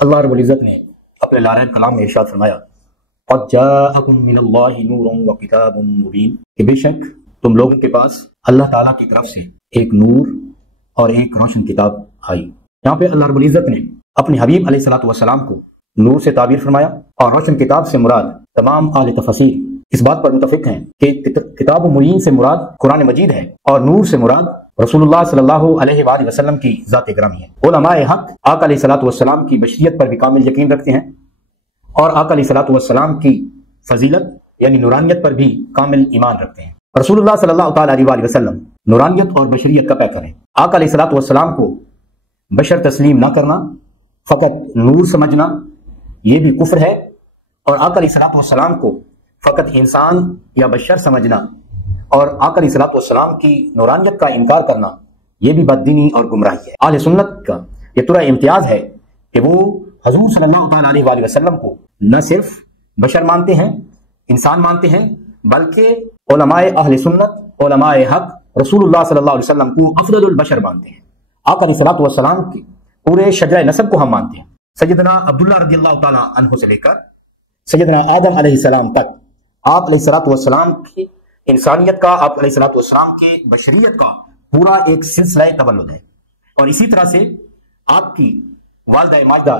اللہ رب العزت نے اپنے لارب کلام میں ارشاد فرمایا قد جاءکم من اللہ نور وکتاب مبین، کہ بے شک تم لوگوں کے پاس اللہ تعالیٰ کی طرف سے ایک نور اور ایک روشن کتاب آئی۔ یہاں پہ اللہ رب العزت نے اپنے حبیب علیہ الصلوۃ والسلام کو نور سے تعبیر فرمایا، اور روشن کتاب سے مراد تمام اہل تفسیر اس بات پر متفق ہیں کہ کتاب مبین سے مراد قرآن مجید ہے، اور نور سے مراد رسول اللہ صلی اللہ علیہ وآلہ وسلم کی ذات گرامی ہے۔ علماء حق آقا علیہ الصلوۃ والسلام کی بشریت پر بھی کامل یقین رکھتے ہیں، اور آقا علیہ الصلوۃ والسلام کی فضیلت یعنی نورانیت پر بھی کامل ایمان رکھتے ہیں۔ رسول اللہ صلی اللہ تعالی علیہ وآلہ وسلم نورانیت اور بشریت کا پیکر ہیں۔ آقا علیہ الصلوۃ والسلام کو بشر تسلیم نہ کرنا، فقط نور سمجھنا، یہ بھی کفر ہے، اور آقا علیہ الصلوۃ والسلام کو فقط انسان یا بشر سمجھنا اور آقا علیہ الصلوۃ والسلام کی نورانیت کا انکار کرنا، یہ بھی بددینی اور گمراہی ہے۔ اہل سنت کا یہ طرح امتیاز ہے کہ وہ حضور صلی اللہ تعالی علیہ وآلہ وسلم کو نہ صرف بشر مانتے ہیں، انسان مانتے ہیں، بلکہ علماء اہل سنت، علماء حق رسول اللہ صلی اللہ علیہ وسلم کو افضل البشر مانتے ہیں۔ آقا علیہ الصلوۃ والسلام کے پورے شجرہ نسب کو ہم مانتے ہیں، سیدنا عبداللہ رضی اللہ تعالی عنہ سے لے کر سیدنا آدم علیہ السلام تک آپ علیہ الصلوۃ والسلام کی انسانیت کا، آپ علیہ الصلوۃ والسلام کی بشریت کا پورا ایک سلسلہ تولد ہے۔ اور اسی طرح سے آپ کی والدہ ماجدہ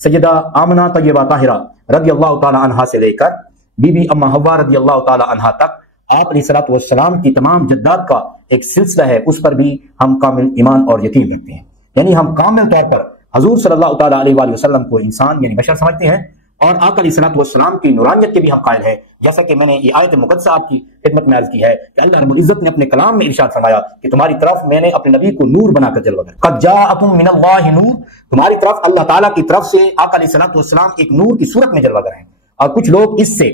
سیدہ آمنہ طیبہ طاہرہ رضی اللہ تعالی عنہا سے لے کر بی بی اما حوا رضی اللہ تعالی عنہا تک آپ علیہ الصلوۃ والسلام کی تمام جدات کا ایک سلسلہ ہے، اس پر بھی ہم کامل ایمان اور یقین رکھتے ہیں۔ یعنی ہم کامل طور پر حضور صلی اللہ تعالی علیہ وآلہ وسلم کو انسان یعنی بشر سمجھتے ہیں، اور آقا علیہ الصلوۃ والسلام کی نورانیت کے بھی ہم قائل ہیں، جیسا کہ میں نے یہ آیت مقدسہ آپ کی خدمت میں عرض کی ہے کہ اللہ رب العزت نے اپنے کلام میں ارشاد فرمایا کہ تمہاری طرف میں نے اپنے نبی کو نور بنا کر جلوہ کیا۔ قد جاءکم من اللہ نور، تمہاری طرف اللہ تعالیٰ کی طرف سے آقا علیہ الصلوۃ والسلام ایک نور کی صورت میں جلوہ گر ہیں۔ اور کچھ لوگ اس سے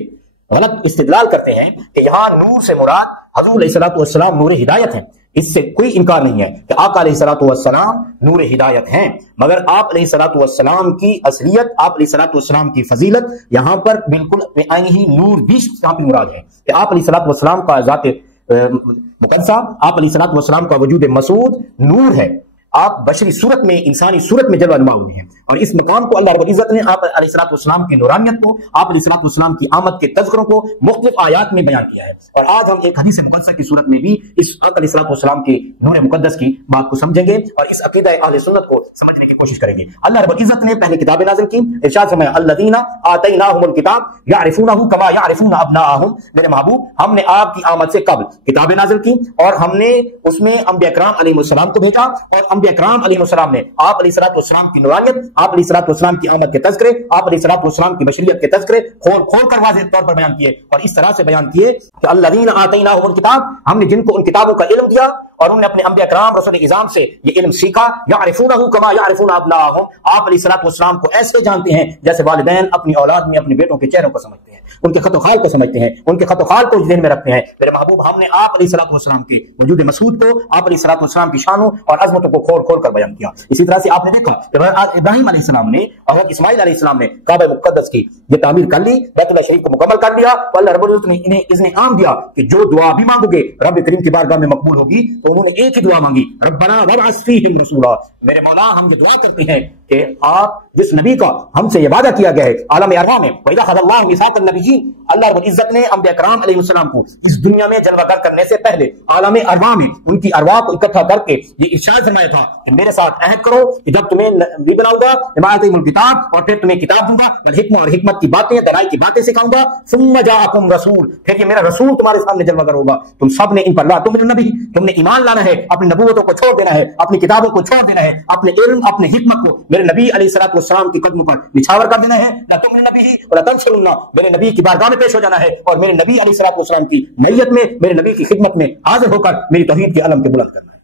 غلط استدلال کرتے ہیں کہ یہاں نور سے مراد حضور علیہ الصلوۃ والسلام نور ہدایت ہیں۔ اس سے کوئی انکار نہیں ہے کہ آقا علیہ الصلوۃ والسلام نور ہدایت ہیں، مگر آپ علیہ الصلوۃ والسلام کی اصلیت، آپ علیہ الصلوۃ والسلام کی فضیلت یہاں پر بالکل عینی نور بھی یہاں پہ مراد ہے کہ آپ علیہ الصلوۃ والسلام کا ذات مقدسہ، آپ علیہ الصلوۃ والسلام کا وجود مسعود نور ہے۔ آپ بشری صورت میں، انسانی صورت میں جلوہ نما ہوئے ہیں، اور اس مقام کو اللہ رب العزت نے آپ علیہ الصلوۃ والسلام کی نورانیت کو، آپ علیہ الصلوۃ والسلام کی آمد کے تذکروں کو مختلف آیات میں بیان کیا ہے۔ اور آج ہم ایک حدیث مقدسہ کی صورت میں بھی اس آقا علیہ الصلوۃ والسلام کے نور مقدس کی بات کو سمجھیں گے اور اس عقیدہ اہل سنت کو سمجھنے کی کوشش کریں گے۔ اللہ رب العزت نے پہلے کتابیں نازل کی، ارشاد فرمایا الذین آتیناہم الکتاب یعرفونہ کما یعرفون ابناءہم، میرے محبوب ہم نے آپ کی آمد سے قبل کتابیں نازل کی، اور ہم نے اس میں انبیاء کرام علیہ السلام کو بھیجا، اور انبیاء کرام علیہ السلام نے آپ علیہ الصلوۃ والسلام کی نورانیت، آپ علیہ الصلوۃ والسلام کی آمد کے تذکرے، آپ علیہ الصلوۃ والسلام کی بشریت کے تذکرے کھول کھول کر واضح طور پر بیان کیے، اور اس طرح سے بیان کیے کہ الذین آتیناہم الکتاب، ہم نے جن کو ان کتابوں کا علم دیا اور انہوں نے اپنے انبیاء کرام رسول اعظام سے یہ علم سیکھا، یعرفونہ کما یعرفون ابناءہم، آپ علیہ الصلوۃ والسلام کو ایسے جانتے ہیں جیسے والدین اپنی اولاد میں اپنے بیٹوں کے چہروں کو سمجھتے ہیں، ان کے خط و خال کو سمجھتے ہیں، ان کے خط و خال کو ذہن میں رکھتے ہیں۔ میرے محبوب ہم نے آپ علیہ الصلوۃ والسلام کی وجود مسعود کو، آپ علیہ الصلوۃ والسلام کی شانوں اور عظمتوں کو کھول کھول کر بیان کیا۔ اسی طرح سے آپ نے دیکھا کہ ابراہیم علیہ السلام نے اور اسماعیل علیہ السلام نے کعبہ مقدس کی یہ تعمیر کر لی، بیت اللہ شریف کو مکمل کر لیا، تو اللہ رب العزت نے انہیں اذن عام دیا کہ جو دعا بھی مانگو گے رب کریم کی بارگاہ میں مقبول ہوگی۔ تو انہوں نے ایک ہی دعا مانگی، ربنا وابعث فیہم رسولا، میرے مولا ہم یہ دعا کرتے ہیں کہ آپ جس نبی کا ہم سے یہ وعدہ کیا گیا ہے عالم ارواح میں، وَإِذَا أَخَذَ اللَّهُ مِيثَاقَ النَّبِيِّينَ، اللہ رب العزت نے انبیاء کرام علیہ السلام کو اس دنیا میں جلوہ گر کرنے سے پہلے عالم ارواح میں ان کی ارواح کو اکٹھا کر کے یہ ارشاد فرمایا تھا کہ میرے ساتھ عہد کرو کہ جب تمہیں نبی بناؤں گا عبادت الکتاب، اور پھر تمہیں کتاب دوں گا، والحکمہ اور حکمت کی باتیں، دلائل کی باتیں سکھاؤں گا، ثم جاءکم رسول، پھر یہ میرا رسول تمہارے سامنے جلوہ گر ہوگا، تم سب نے ان پر لا تؤمنون نبی، تم نے ایمان لانا ہے، اپنی نبوتوں کو چھوڑ دینا ہے، اپنی کتابوں کو چھوڑ دینا ہے، اپنے علم اپنے حکمت کو میرے نبی علیہ الصلوۃ والسلام کے قدموں پر نچھاور کر دینا ہے، لا تؤمنون نبی ولا تنصرون، میرے نبی کی بارگاہ میں پیش ہو جانا ہے اور میرے نبی علیہ الصلوۃ والسلام کی معیت میں، میرے نبی کی خدمت میں حاضر ہو کر میری توحید کے علم کو بلند کرنا ہے۔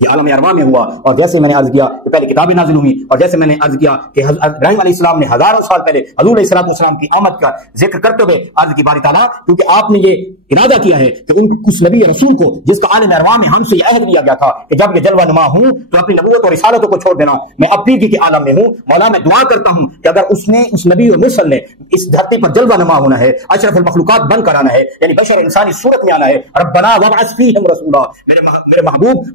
یہ عالم ارواح میں ہوا، اور جیسے میں نے عرض کیا کہ پہلے کتابیں نازل ہوئی، اور جیسے میں نے عرض کیا کہ ابراہیم علیہ السلام نے ہزاروں سال پہلے حضور علیہ الصلوۃ والسلام کی آمد کا ذکر کرتے ہوئے عرض کی باری تعالیٰ، کیونکہ آپ نے یہ ارادہ کیا ہے کہ ان اس نبی رسول کو جس کا عالم ارواح میں ہم سے یہ عہد لیا گیا تھا کہ جب یہ جلوہ نما ہوں تو اپنی نبوت اور رسالتوں کو چھوڑ دینا، میں اپنی کے عالم میں ہوں، مولا میں دعا کرتا ہوں کہ اگر اس نبی اور مرسل نے اس دھرتی پر جلوہ نما ہونا ہے، اشرف المخلوقات بن کر آنا ہے، یعنی بشر انسانی صورت میں آنا ہے، ربنا وابعث فیہم رسولا، میرے محبوب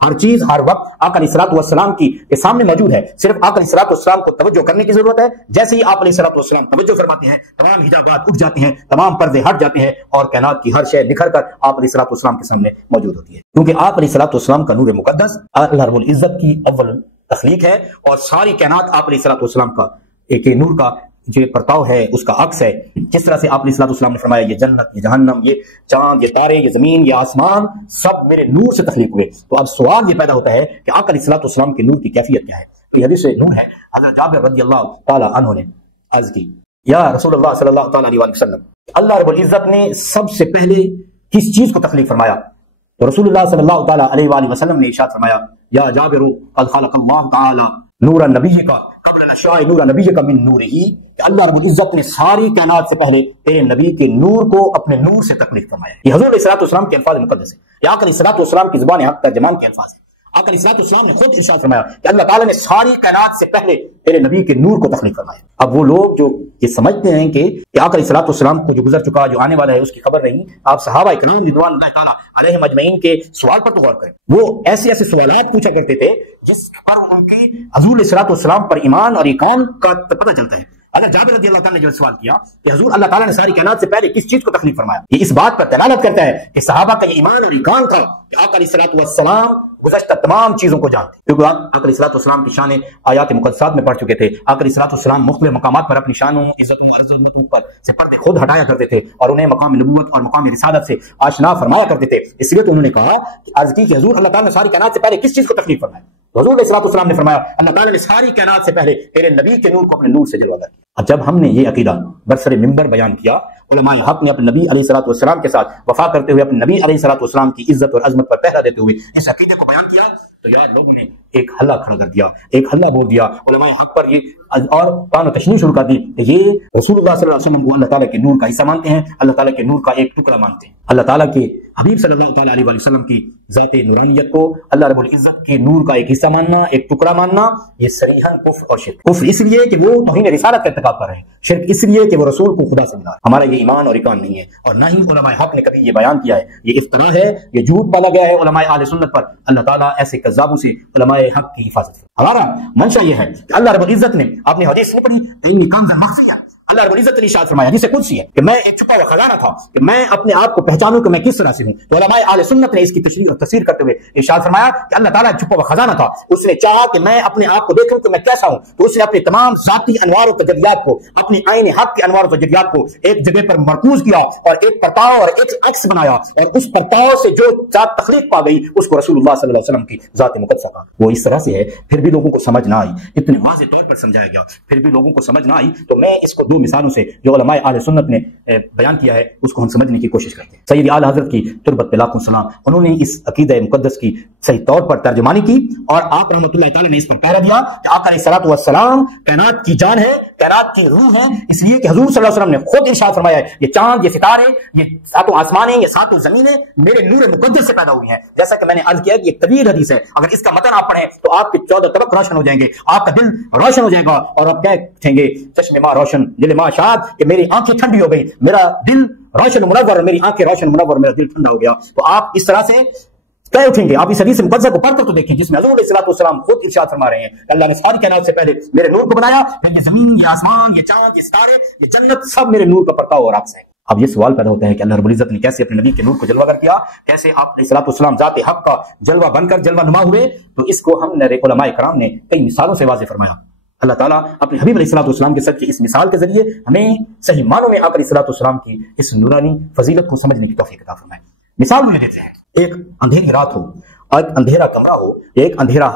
ہر چیز ہر وقت آقا علیہ الصلوۃ والسلام کے سامنے موجود ہے، صرف آقا علیہ الصلوۃ والسلام کو توجہ کرنے کی ضرورت ہے۔ جیسے ہی آقا علیہ الصلوۃ والسلام توجہ فرماتے ہیں تمام حجابات اٹھ جاتے ہیں، تمام پردے ہٹ جاتے ہیں اور کائنات کی ہر شے نکھر کر آقا علیہ الصلوۃ والسلام کے سامنے موجود ہوتی ہے، کیونکہ آقا علیہ الصلوۃ والسلام کا نور مقدس اللہ رب العزت کی اول تخلیق ہے، اور ساری کائنات آقا علیہ الصلوۃ والسلام کا ایک نور کا جو پرتاؤ ہے، اس کا عکس ہے۔ جس طرح سے آپ علیہ الصلوۃ والسلام نے فرمایا یہ جنت، یہ جہنم، یہ چاند، یہ تارے، یہ زمین، یہ آسمان سب میرے نور سے تخلیق ہوئے۔ تو اب سوال یہ پیدا ہوتا ہے کہ آقا علیہ الصلوۃ والسلام کے نور کی کیفیت کیا ہے؟ تو یہ حدیث نور ہے، حضرت جابر رضی اللہ تعالی عنہ نے عرض کی یا رسول اللہ صلی اللہ تعالی علیہ وسلم، اللہ رب العزت نے سب سے پہلے کس چیز کو تخلیق فرمایا؟ تو رسول اللہ صلی اللہ تعالی علیہ وآلہ وسلم نے ارشاد فرمایا یا جابر قد خلق اللہ تعالی نور نبی کا قبل نشاء نور نبی کا من نورہ، کہ اللہ رب العزت نے ساری کائنات سے پہلے تیرے نبی کے نور کو اپنے نور سے تخلیق فرمایا۔ یہ حضور علیہ الصلوۃ والسلام کے الفاظ مقدس ہیں، یہ آقا علیہ الصلوۃ والسلام کی زبان حق ترجمان کے الفاظ ہیں۔ آقا علیہ الصلوۃ والسلام نے خود ارشاد فرمایا کہ اللہ تعالیٰ نے ساری کائنات سے پہلے تیرے نبی کے نور کو تخلیق فرمایا۔ اب وہ لوگ جو یہ سمجھتے ہیں کہ آقا علیہ الصلوۃ والسلام کو جو گزر چکا، جو آنے والا ہے، اس کی خبر نہیں، آپ صحابہ کرام رضوان اللہ تعالیٰ علیہم اجمعین کے سوال پر تو غور کریں۔ وہ ایسے ایسے سوالات پوچھا کرتے تھے جس پر ان کی حضور علیہ الصلوۃ والسلام پر ایمان اور ایقان کا پتہ چلتا ہے۔ اگر جابر رضی اللہ تعالیٰ نے جو سوال کیا کہ حضور اللہ تعالیٰ نے ساری کائنات سے پہلے کس چیز کو تخلیق فرمایا، یہ اس بات پر دلالت کرتا ہے کہ صحابہ کا یہ ایمان اور ایقان تھا کہ آقا علیہ الصلوۃ والسلام گزشتہ تمام چیزوں کو جانتے، کیونکہ آقا علیہ الصلوۃ والسلام کی شان آیات مقدسات میں پڑھ چکے تھے۔ آقا علیہ الصلوۃ والسلام مختلف مقامات پر اپنی شانوں، عزتوں اور عظمتوں پر سے پردے خود ہٹایا کرتے تھے اور انہیں مقام نبوت اور مقام رسالت سے آشنا فرمایا کرتے تھے۔ اس لیے تو انہوں نے کہا کہ عرض کی کہ حضور اللہ تعالیٰ نے ساری کائنات سے پہلے کس چیز کو تخلیق فرمایا؟ حضور علیہ الصلوۃ والسلام نے فرمایا اللہ تعالیٰ نے ساری کائنات سے پہلے تیرے نبی کے نور کو اپنے نور سے جلوہ کیا۔ اب جب ہم نے یہ عقیدہ برسر منبر بیان کیا، علماء حق نے اپنے نبی علیہ الصلوۃ والسلام کے ساتھ وفا کرتے ہوئے اپنے نبی علیہ الصلوۃ والسلام کی عزت اور عظمت پر پہرا دیتے ہوئے اس عقیدے کو بیان کیا، تو یار لوگوں نے ایک حلہ کھڑا کر دیا، ایک حلہ بول دیا علماء حق پر، یہ اور طعن و تشنیع شروع کر دی کہ یہ رسول اللہ صلی اللہ علیہ وسلم کو اللہ تعالیٰ کے نور کا حصہ مانتے ہیں، اللہ تعالیٰ کے نور کا ایک ٹکڑا مانتے ہیں۔ اللہ تعالیٰ کے حبیب صلی اللہ تعالیٰ علیہ وسلم کی ذات نورانیت کو اللہ رب العزت کے نور کا ایک حصہ ماننا، ایک ٹکڑا ماننا، یہ صریحاً کفر اور شرک۔ کفر اس لیے کہ وہ توہین رسالت کا ارتکاب کر رہے ہیں، شرک اس لیے کہ وہ رسول کو خدا سمجھا۔ ہمارا یہ ایمان اور ایقان نہیں ہے، اور نہ ہی علماء حق نے کبھی یہ بیان کیا ہے، یہ افتراء ہے، یہ جھوٹ پالا گیا ہے علماء اہل سنت پر۔ اللہ تعالیٰ ایسے کذابوں سے علماء حق کی حفاظت کرے۔ ہمارا منشا یہ ہے کہ اللہ رب العزت نے اپنی حدیث میں پڑھی انی کنز مخفی، اللہ رب العزت نے ارشاد فرمایا جسے قدسی ہے کہ میں ایک چھپا ہوا خزانہ تھا کہ میں اپنے آپ کو پہچانوں کہ میں کس طرح سے ہوں۔ تو علماء اہل سنت نے اس کی تشریح اور تفسیر کرتے ہوئے ارشاد فرمایا کہ اللہ تعالیٰ ایک چھپا ہوا خزانہ تھا، اس نے چاہا کہ میں اپنے آپ کو دیکھوں کہ میں کیسا ہوں، تو اس نے اپنے تمام ذاتی انوار و تجلیات کو، اپنی عین حق کے انوار و تجلیات کو ایک جگہ پر مرکوز کیا اور ایک پرتاؤ اور ایک عکس بنایا، اور اس پرتاؤ سے جو ذات تخلیق پا گئی اس کو رسول اللہ صلی اللہ علیہ وسلم کی ذات مقدسہ کہا۔ وہ اس طرح سے ہے، پھر بھی لوگوں کو سمجھ نہ آئی، اتنے واضح طور پر سمجھایا گیا، پھر بھی لوگوں کو سمجھ نہ آئی، تو میں اس کو دو مثالوں سے جو علماء اہل سنت نے بیان کیا ہے اس کو ہم سمجھنے کی کوشش کرتے ہیں۔ سید اعلی حضرت کی تربت پہ لاکھوں سلام، انہوں نے اس عقیدہ مقدس کی صحیح طور پر ترجمانی کی، اور آپ رحمۃ اللہ تعالی نے اس پر پہرا دیا کہ آقا علیہ الصلوۃ والسلام کائنات کی جان ہے، کائنات کی روح ہے، اس لیے کہ حضور صلی اللہ علیہ وسلم نے خود ارشاد فرمایا ہے یہ چاند، یہ ستارے، یہ ساتوں آسمانیں، یہ ساتوں زمینیں میرے نور مقدس سے پیدا ہوئی ہیں۔ جیسا کہ میں نے عرض کیا کہ یہ طویل حدیث ہے، اگر اس کا متن آپ پڑھیں تو آپ کے 14 طبق روشن ہو جائیں گے، آپ کا دل روشن ہو جائے گا، اور آپ کہیں گے چشم ماں روشن دل ماں شاد، کہ میری آنکھیں ٹھنڈی ہو گئی، میرا دل روشن منور، میری آنکھیں روشن منور، میرا دل ٹھنڈا ہو گیا۔ تو آپ اس طرح سے کہہ اٹھیں گے۔ آپ اس حدیث مقدسہ کو پڑھ کر تو دیکھیں جس میں حضور علیہ الصلوۃ والسلام خود ارشاد فرما رہے ہیں کہ اللہ نے ساری کائنات سے پہلے میرے نور کو بنایا، یہ زمین، یہ آسمان، یہ چاند، یہ ستارے، یہ جنت سب میرے نور کا پرتاؤ اور عکس ہے۔ اب یہ سوال پیدا ہوتا ہے کہ اللہ رب العزت نے کیسے اپنے نبی کے نور کو جلوہ گر کیا، کیسے آپ علیہ الصلوۃ والسلام ذات حق کا جلوہ بن کر جلوہ نما ہوئے؟ تو اس کو ہم نے علماء کرام نے کئی مثالوں سے واضح فرمایا۔ اللہ تعالیٰ اپنے حبیب علیہ الصلوۃ والسلام کے صدقے اس مثال کے ذریعے ہمیں صحیح معنوں میں آقا علیہ الصلوۃ والسلام کی اس نورانی فضیلت کو سمجھنے کی توفیق عطا فرمائے۔ مثال وہ دیتے ہیں، ایک اندھیری رات ہو، ایک اندھیرا کمرہ ہو، ایک اندھیرا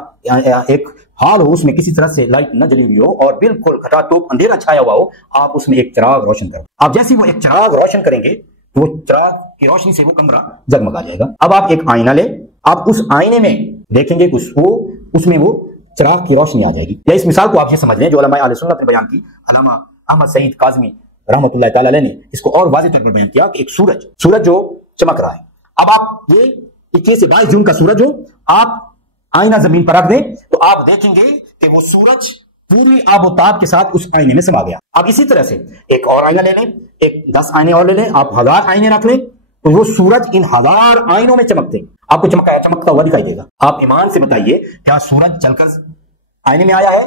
ایک ہال ہو، اس میں کسی طرح سے لائٹ نہ جلی ہوئی ہو اور بالکل کھٹا ٹوپ اندھیرا چھایا ہوا ہو، آپ اس میں ایک چراغ روشن کرو۔ آپ جیسے وہ ایک چراغ روشن کریں گے تو وہ چراغ کی روشنی سے وہ کمرہ جگمگا جائے گا۔ اب آپ ایک آئینہ لیں، آپ اس آئینے میں دیکھیں گے اس میں وہ چراغ کی روشنی آ جائے گی۔ یا اس مثال کو آپ یہ سمجھ لیں جو علماء اہل سنت نے بیان کی، علامہ احمد سعید کاظمی رحمۃ اللہ تعالی علیہ نے اس کو اور واضح طور پر بیان کیا کہ ایک سورج جو چمک رہا ہے، اب آپ یہ 21 سے 22 جون کا سورج ہو، آپ آئینہ زمین پر رکھ دیں تو آپ دیکھیں گے کہ وہ سورج پوری آب و تاب کے ساتھ اس آئینے میں سما گیا۔ اب اسی طرح سے ایک اور آئینہ لے لیں، ایک 10 آئینے اور لے لیں، آپ 1000 آئینے رکھ لیں، تو وہ سورج ان ہزار آئینوں میں چمکتے ہیں. آپ کو چمکتا ہوا دکھائی دے گا. آپ ایمان سے بتائیے کیا سورج چل کر آئینے میں آیا ہے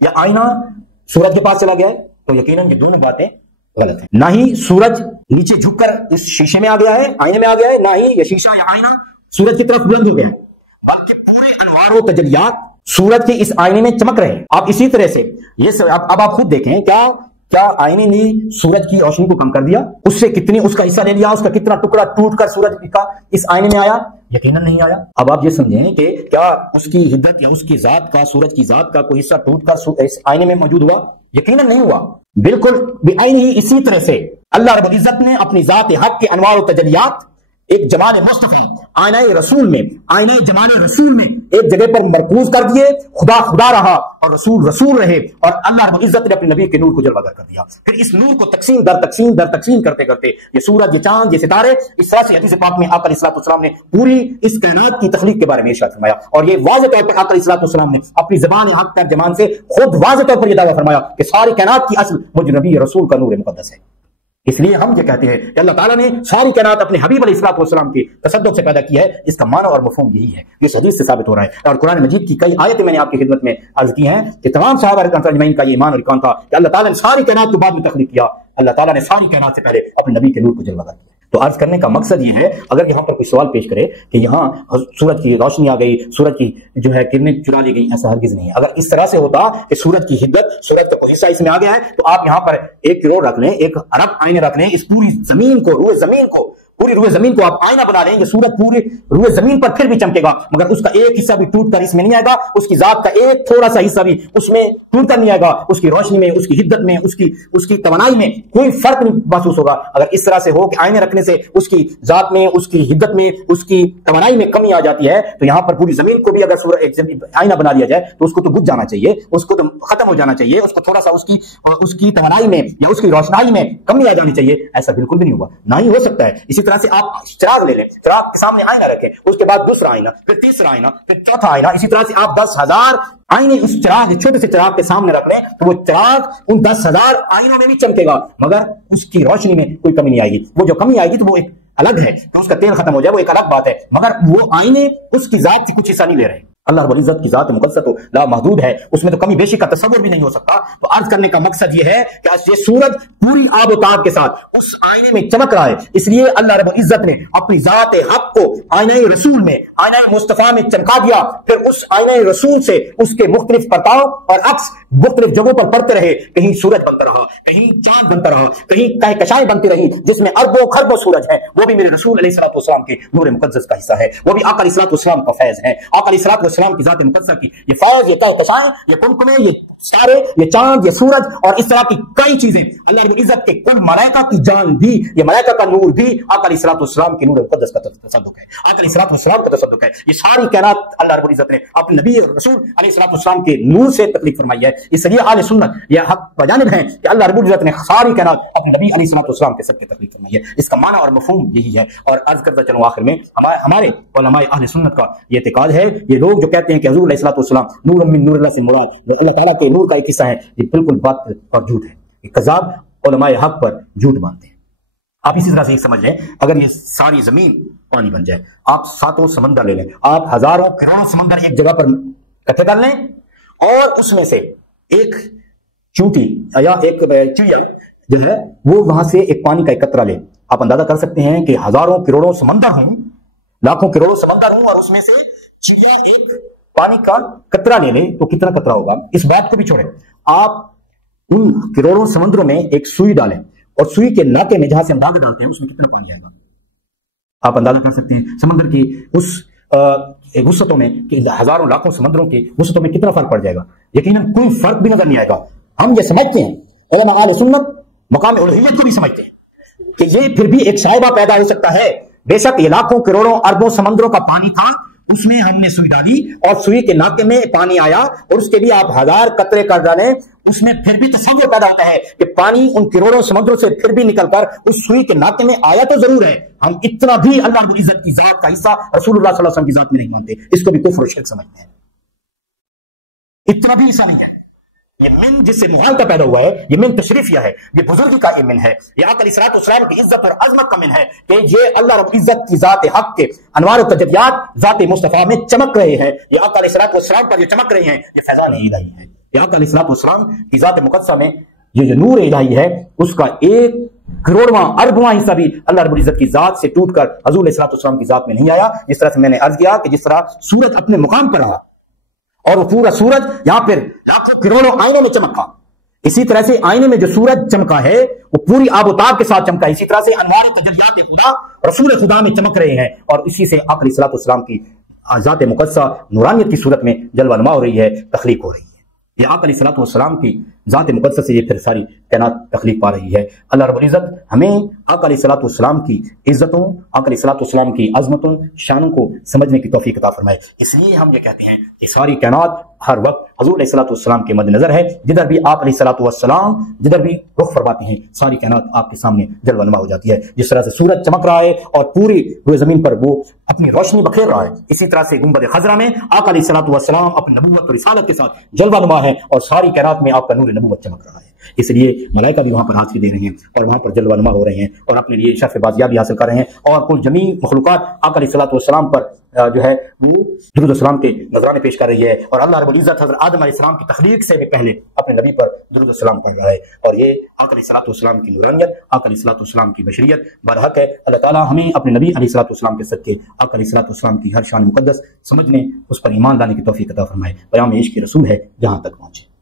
یا آئینہ سورج کے پاس چلا گیا ہے؟ تو یقیناً یہ دونوں باتیں غلط ہیں. نہ ہی سورج نیچے جھک کر اس شیشے میں آ گیا ہے، آئینے میں آ گیا ہے، نہ ہی یہ شیشہ یا آئینہ سورج کی طرف بلند ہو گیا ہے، بلکہ پورے انوار و تجلیات سورج کے اس آئینے میں چمک رہے ہیں. آپ اسی طرح سے یہ اب آپ خود دیکھیں کیا آئینے نے سورج کی روشنی کو کم کر دیا؟ اس سے کتنی اس کا حصہ لے لیا، اس کا کتنا ٹکڑا ٹوٹ کر سورج کا اس آئینے میں آیا؟ یقیناً نہیں آیا. اب آپ یہ سمجھیں کہ کیا اس کی حدت یا اس کی ذات کا، سورج کی ذات کا کوئی حصہ ٹوٹ کر اس آئینے میں موجود ہوا؟ یقیناً نہیں ہوا. بالکل بعین ہی اسی طرح سے اللہ رب العزت نے اپنی ذات حق کے انوار و تجلیات ایک جمال مصطفی آئینہ رسول میں، آئینہ جمال رسول میں ایک جگہ پر مرکوز کر دیے. خدا خدا رہا اور رسول رسول رہے، اور اللہ رب العزت نے اپنے نبی کے نور کو جلوہ گر کر دیا. پھر اس نور کو تقسیم در تقسیم در تقسیم کرتے کرتے یہ سورج، یہ چاند، یہ ستارے، اس طرح سے حدیث پاک میں آقا علیہ الصلوۃ والسلام نے پوری اس کائنات کی تخلیق کے بارے میں ارشاد فرمایا. اور یہ واضح طور پر آقا علیہ الصلوۃ والسلام نے اپنی زبان حق ترجمان سے خود واضح طور پر یہ دعویٰ فرمایا کہ ساری کائنات کی اصل مجھ نبی رسول کا نور مقدس ہے. اس لیے ہم یہ کہتے ہیں کہ اللہ تعالیٰ نے ساری کائنات اپنے حبیب علیہ الصلوۃ والسلام کی تصدق سے پیدا کی ہے. اس کا معنی اور مفہوم یہی ہے، یہ حدیث سے ثابت ہو رہا ہے. اور قرآن مجید کی کئی آیتیں میں نے آپ کی خدمت میں عرض کی ہیں کہ تمام صحابہ رضوان اجمعین کا یہ ایمان اور ایمان تھا کہ اللہ تعالیٰ نے ساری کائنات کو بعد میں تخلیق کیا. اللہ تعالیٰ نے ساری کائنات سے پہلے اپنے نبی کے نور کو جلوہ گر کیا. تو عرض کرنے کا مقصد یہ ہے، اگر یہاں پر کوئی سوال پیش کرے کہ یہاں سورج کی روشنی آ گئی، سورج کی جو ہے کرنیں چرا لی گئی، ایسا ہرگز نہیں ہے. اگر اس طرح سے ہوتا کہ سورج کی حدت، سورج کا کوئی حصہ اس میں آ گیا ہے، تو آپ یہاں پر 1 کروڑ رکھ لیں، 1 ارب آئینے رکھ لیں، اس پوری زمین کو، پوری روئے زمین کو آپ آئینہ بنا لیں، یہ سورج پوری روئے زمین پر پھر بھی چمکے گا، مگر اس کا ایک حصہ بھی ٹوٹ کر اس میں نہیں آئے گا، اس کی ذات کا ایک تھوڑا سا حصہ بھی اس میں ٹوٹ کر نہیں آئے گا. اس کی روشنی میں، اس کی حدت میں، اس کی توانائی میں کوئی فرق نہیں محسوس ہوگا. اگر اس طرح سے ہو کہ آئینے رکھنے سے اس کی ذات میں، اس کی حدت میں، اس کی توانائی میں کمی آ جاتی ہے، تو یہاں پر پوری زمین کو بھی اگر آئینہ بنا لیا جائے تو اس کو تو بجھ جانا چاہیے، اس کو تو ختم ہو جانا چاہیے، اس کو تھوڑا سا اس کی توانائی میں یا اس کی روشنائی میں کمی آ جانی چاہیے. ایسا بالکل بھی نہیں ہوگا، نہ ہی ہو سکتا ہے. اسی طرح سے آپ چراغ لے لیں، چراغ کے سامنے آئینہ رکھیں، اس کے بعد دوسرا آئینہ، پھر تیسرا آئینہ، پھر چوتھا آئینہ. اسی طرح سے آپ 10,000 آئینے اس چراغ، چھوٹے سے چراغ کے سامنے رکھ لیں تو وہ چراغ ان 10,000 آئینوں میں بھی چمکے گا، مگر اس کی روشنی میں کوئی کمی نہیں آئے گی. وہ جو کمی آئے گی تو وہ ایک الگ ہے کہ اس کا تیل ختم ہو جائے، وہ ایک الگ بات ہے، مگر وہ آئینے اس کی ذات سے کچھ حصہ نہیں لے رہے. اللہ رب العزت کی ذات مقدس تو لا محدود ہے، اس میں تو کمی بیشی کا تصور بھی نہیں ہو سکتا. تو عرض کرنے کا مقصد یہ ہے کہ یہ سورج پوری آب و تاب کے ساتھ اس آئینے میں چمک رہا ہے. اس لیے اللہ رب العزت نے اپنی ذات حق کو آئینہ رسول میں، آئینہ مصطفیٰ میں چمکا دیا. پھر اس آئینہ رسول سے اس کے مختلف پرتاؤ اور عکس مختلف جگہوں پر پڑتے رہے. کہیں سورج بنتا رہا، کہیں چاند بنتا رہا، کہیں کہکشائیں بنتی رہی جس میں اربوں خربوں سورج ہیں. وہ بھی میرے رسول علیہ الصلوۃ والسلام کے نور مقدس کا حصہ ہے، وہ بھی آقا علیہ الصلوۃ والسلام کا فیض ہے. آقا علیہ الصلوۃ والسلام کی ذات مقدسہ کی یہ فیض، یہ کہکشائیں، یہ کمکمے، یہ ستارے، یہ چاند، یہ سورج اور اس طرح کی کئی چیزیں، اللہ رب العزت کے کل ملائکہ کی جان بھی، یہ ملائکہ کا نور بھی آقا علیہ الصلوۃ والسلام کے نور مقدس کا تصدق ہے، آقا علیہ الصلوۃ والسلام کا تصدق ہے. یہ ساری کائنات اللہ رب العزت نے اپنے نبی اور رسول علیہ الصلوۃ والسلام کے نور سے تخلیق فرمائی ہے. اس لیے اہل سنت یہ حق بجانب ہیں کہ اللہ رب العزت نے ساری کائنات اپنے نبی علیہ الصلوۃ والسلام کے سب کے تخلیق فرمائی ہے. اس کا معنی اور مفہوم یہی ہے. اور عرض کرتا چلوں آخر میں ہمارے علماء اہل سنت کا یہ اعتقاد ہے، یہ لوگ جو کہتے ہیں کہ حضور علیہ الصلوۃ والسلام نور من نور اللہ سے مراد اللہ تعالیٰ کے نور کا ایک حصہ ہے، یہ بالکل بات اور جھوٹ ہے. یہ کذاب علماء حق پر جھوٹ مانتے ہیں. آپ اسی طرح سے ایک سمجھ لیں، اگر یہ ساری زمین پانی بن جائے، آپ 7 سمندر لے لیں، آپ ہزاروں کروڑوں سمندر ایک جگہ پر اکٹھے کر لیں اور اس میں سے ایک چونٹی یا ایک چڑیا جو ہے وہ وہاں سے ایک پانی کا ایک قطرہ لے، آپ اندازہ کر سکتے ہیں کہ ہزاروں کروڑوں سمندر ہوں، لاکھوں کروڑوں سمندر ہوں اور اس میں سے چڑیا ایک پانی کا قطرہ لے لے تو کتنا قطرہ ہوگا. اس بات کو بھی چھوڑیں، آپ ان کروڑوں سمندروں میں ایک سوئی ڈالیں اور سوئی کے ناکے میں جہاں سے ہم داغ ڈالتے ہیں اس میں کتنا پانی آئے گا. آپ اندازہ کر سکتے ہیں سمندر کی اس وسعتوں میں کہ ہزاروں لاکھوں سمندروں کی وسعتوں میں کتنا فرق پڑ جائے گا. یقیناً کوئی فرق بھی نظر نہیں آئے گا. ہم یہ سمجھتے ہیں، علماء اہل سنت مقام الوہیت کو بھی سمجھتے ہیں کہ یہ پھر بھی ایک شائبہ پیدا ہو سکتا ہے. بے شک یہ لاکھوں کروڑوں اربوں سمندروں کا پانی تھا، اس میں ہم نے سوئی ڈالی اور سوئی کے ناکے میں پانی آیا اور اس کے بھی آپ 1000 قطرے کر ڈالیں، اس میں پھر بھی تصور پیدا ہوتا ہے کہ پانی ان کروڑوں سمندروں سے پھر بھی نکل کر اس سوئی کے ناکے میں آیا تو ضرور ہے. ہم اتنا بھی اللہ رب العزت کی ذات کا حصہ رسول اللہ صلی اللہ علیہ وسلم کی ذات میں نہیں مانتے، اس کو بھی کفر و شرک سمجھتے ہیں. اتنا بھی حصہ نہیں ہے. یہ من جس سے محالتا پیدا ہوا ہے، یہ من تشریفیہ ہے، یہ بزرگی کا من ہے، یہ آقا علیہ الصلوۃ والسلام کی عزت اور عظمت کا من ہے کہ یہ اللہ رب العزت کی ذات حق کے انوار و تجلیات ذات مصطفیٰ میں چمک رہے ہیں، یہ آقا علیہ الصلوۃ والسلام پر جو چمک رہے ہیں یہ فیضان الہی ہے، یہ آقا علیہ الصلوۃ والسلام کی ذات مقدسہ میں یہ جو نور الہی ہے اس کا 1 کروڑواں اربواں حصہ بھی اللہ رب العزت کی ذات سے ٹوٹ کر حضور علیہ الصلوۃ والسلام کی ذات میں نہیں آیا۔ جس طرح سے میں نے عرض کیا کہ جس طرح سورج اپنے مقام پر رہا اور وہ پورا سورج یہاں پھر لاکھوں کروڑوں آئینے میں چمکا، اسی طرح سے آئینے میں جو سورج چمکا ہے وہ پوری آب و تاب کے ساتھ چمکا، اسی طرح سے انوار تجلیات خدا رسول خدا میں چمک رہے ہیں، اور اسی سے آقا علیہ الصلوۃ والسلام کی ذات مقدسہ نورانیت کی صورت میں جلوہ نما ہو رہی ہے، تخلیق ہو رہی ہے۔ یہ آقا علیہ الصلوۃ والسلام کی ذات مقدسہ سے یہ پھر ساری کائنات تخلیق پا رہی ہے۔ اللہ رب العزت ہمیں آقا علیہ الصلوۃ والسلام کی عزتوں، آقا علیہ الصلوۃ والسلام کی عظمتوں، شانوں کو سمجھنے کی توفیق عطا فرمائے۔ اس لیے ہم یہ کہتے ہیں کہ ساری کائنات ہر وقت حضور علیہ الصلوۃ والسلام کے مد نظر ہے، جدھر بھی آپ علیہ الصلوۃ والسلام جدھر بھی رخ فرماتے ہیں ساری کائنات آپ کے سامنے جلوہ نما ہو جاتی ہے۔ جس طرح سے سورج چمک رہا ہے اور پوری روئے زمین پر وہ اپنی روشنی بکھیر رہا ہے، اسی طرح سے گنبد خضرا میں آقا علیہ الصلوۃ والسلام اپنی نبوت اور رسالت کے ساتھ جلوہ نما ہے اور ساری کائنات میں آپ کا نور نبوت چمک رہا ہے۔ اس لیے ملائکہ بھی وہاں پر حاضری دے رہے ہیں اور وہاں پر جلوہ نما ہو رہے ہیں اور اپنے لیے شرف بازیابی حاصل کر رہے ہیں، اور کل جمیع مخلوقات آقا علیہ الصلوۃ والسلام پر جو ہے وہ درود السلام کے نذرانے پیش کر رہی ہے، اور اللہ رب العزت حضرت آدم علیہ السلام کی تخلیق سے بھی پہلے اپنے نبی پر درود السلام پڑھ رہا ہے، اور یہ آقا علیہ الصلوۃ والسلام کی نورانیت، آقا علیہ الصلوۃ والسلام کی بشریت برحق ہے۔ اللہ تعالیٰ ہمیں اپنے نبی علیہ الصلوۃ والسلام کے صدقے آقا علیہ الصلوۃ والسلام کی ہر شان مقدس سمجھنے، اس پر ایمان لانے کی توفیق عطا فرمائے۔ پیام عشق کے رسول ہے جہاں تک پہنچے۔